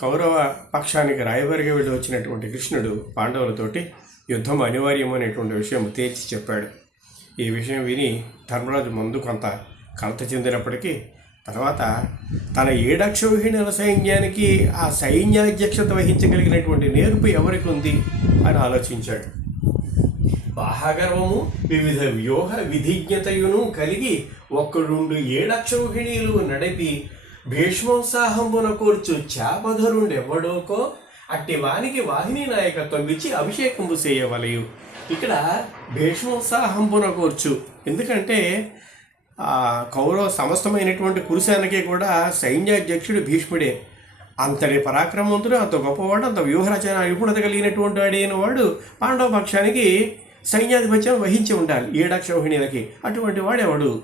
కౌరవ పక్షానికి రాయబారిగా వెళ్ళి వచ్చినటువంటి కృష్ణుడు పాండవులతోటి యుద్ధం అనివార్యం అనేటువంటి విషయం తేల్చి చెప్పాడు. ఈ విషయం విని ధర్మరాజు ముందు కొంత కలత చెందినప్పటికీ తర్వాత తన ఏడక్షౌహిణుల సైన్యానికి ఆ సైన్యాధ్యక్షత వహించగలిగినటువంటి నేర్పు ఎవరికి ఉంది అని ఆలోచించాడు. బాహగర్వము వివిధ వ్యూహ విధిజ్ఞతయును కలిగి ఒక్కడుండు ఏడక్షౌహిణీలు నడిపి భీష్మోత్సాహంబున కూర్చు చాపధరుండెవ్వడోకో అట్టి వానికి వాహిని నాయకత్వం ఇచ్చి అభిషేకంబు చేయవలయు. ఇక్కడ భీష్మోత్సాహంబున కూర్చు ఎందుకంటే కౌరవ సమస్తమైనటువంటి కురుశానికి కూడా సైన్యాధ్యక్షుడు భీష్ముడే. అంతటి పరాక్రమవంతుడు అంత గొప్పవాడు అంత వ్యూహరచన నిపుణత కలిగినటువంటి వాడైన వాడు పాండవ పక్షానికి సైన్యాధిపత్యం వహించి ఉండాలి. ఏడాక్షోహిణీలకి అటువంటి వాడేవాడు?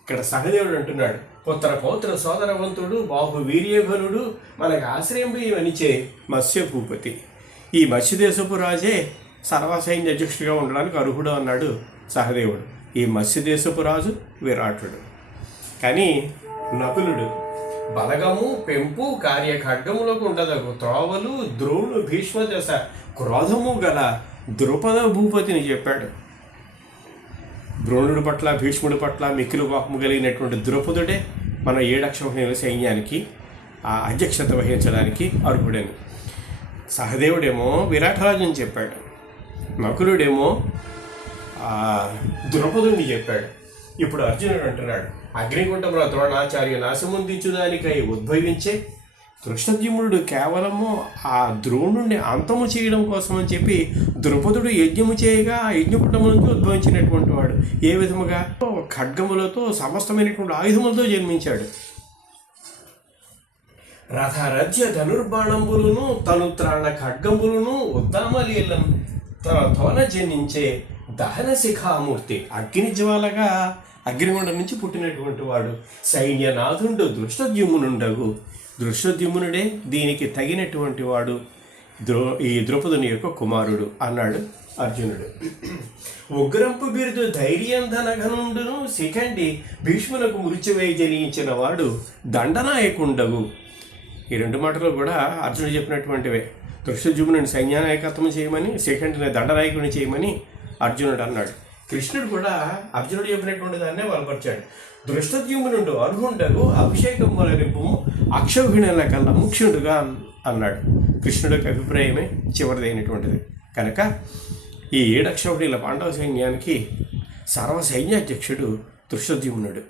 ఇక్కడ సహదేవుడు అంటున్నాడు. పుత్ర పౌత్ర సోదరవంతుడు బాహు వీర్యఘనుడు మనకు ఆశ్రయం వనిచే మత్స్య భూపతి ఈ మత్స్యదేశపు రాజే సర్వసైన్య అధ్యక్షుడిగా ఉండడానికి అర్హుడు అన్నాడు సహదేవుడు. ఈ మత్స్యదేశపు రాజు విరాటుడు. కానీ నకులుడు. బలగము పెంపు కార్యఖడ్గములకు ఉండదగు త్రోవలు ద్రోణు భీష్మదశ క్రోధము గల ద్రుపద భూపతిని చెప్పాడు. ద్రోణుడి పట్ల భీష్ముడి పట్ల మిక్కిలు కోపము కలిగినటువంటి ద్రౌపదుడే మన ఏడక్షమైన సైన్యానికి ఆ అధ్యక్షత వహించడానికి అర్హుడని. సహదేవుడేమో విరాటరాజుని చెప్పాడు. నకులుడేమో ద్రౌపదుని చెప్పాడు. ఇప్పుడు అర్జునుడు అంటున్నాడు అగ్నిగుండంలో ద్రోణాచార్య నాశముందించుదానికై ఉద్భవించే కృష్ణద్యుమ్నుడు కేవలము ఆ ద్రోణుడిని అంతము చేయడం కోసం అని చెప్పి ద్రుపదుడు యజ్ఞము చేయగా ఆ యజ్ఞకుటము నుంచి ఉద్భవించినటువంటి వాడు. ఏ విధముగా? ఖడ్గములతో సమస్తమైనటువంటి ఆయుధములతో జన్మించాడు. రథరథ్య ధనుర్బాణంబులను తను త్రాణ ఖడ్గములను ఉద్దామలీలను తన తోన జనించే దహన శిఖామూర్తి అగ్ని జ్వాలగా అగ్నిగుండం నుంచి పుట్టినటువంటి వాడు. సైన్యనాథుండు దృష్టద్యుమ్నుండగు. దృష్టద్యుమ్నుడే దీనికి తగినటువంటి వాడు ద్రో ఈ ద్రౌపదుని యొక్క కుమారుడు అన్నాడు అర్జునుడు. ఉగ్రంపు బిరుదు ధైర్యం ధనఘనుండును శిఖండి భీష్మునకు మృత్యువై జనించిన వాడు దండనాయకుండవు ఈ రెండు మాటలు కూడా అర్జునుడు చెప్పినటువంటివే. దృశ్యజుమ్నుని సైన్యానాయకత్వం చేయమని శిఖండిని దండనాయకుని చేయమని అర్జునుడు అన్నాడు. కృష్ణుడు కూడా అర్జునుడు చెప్పినటువంటి దాన్నే బలపరిచాడు. దృష్టద్యుమ్నుడు అర్హుండగు అభిషేకం మొదలింపు అక్షౌహిణుల కల్లా ముఖ్యుడుగా అన్నాడు. కృష్ణుడి యొక్క అభిప్రాయమే చివరిదైనటువంటిది. కనుక ఈ ఏడక్షౌహిణీల పాండవ సైన్యానికి సర్వ సైన్యాధ్యక్షుడు దృష్టద్యుమ్నుడు.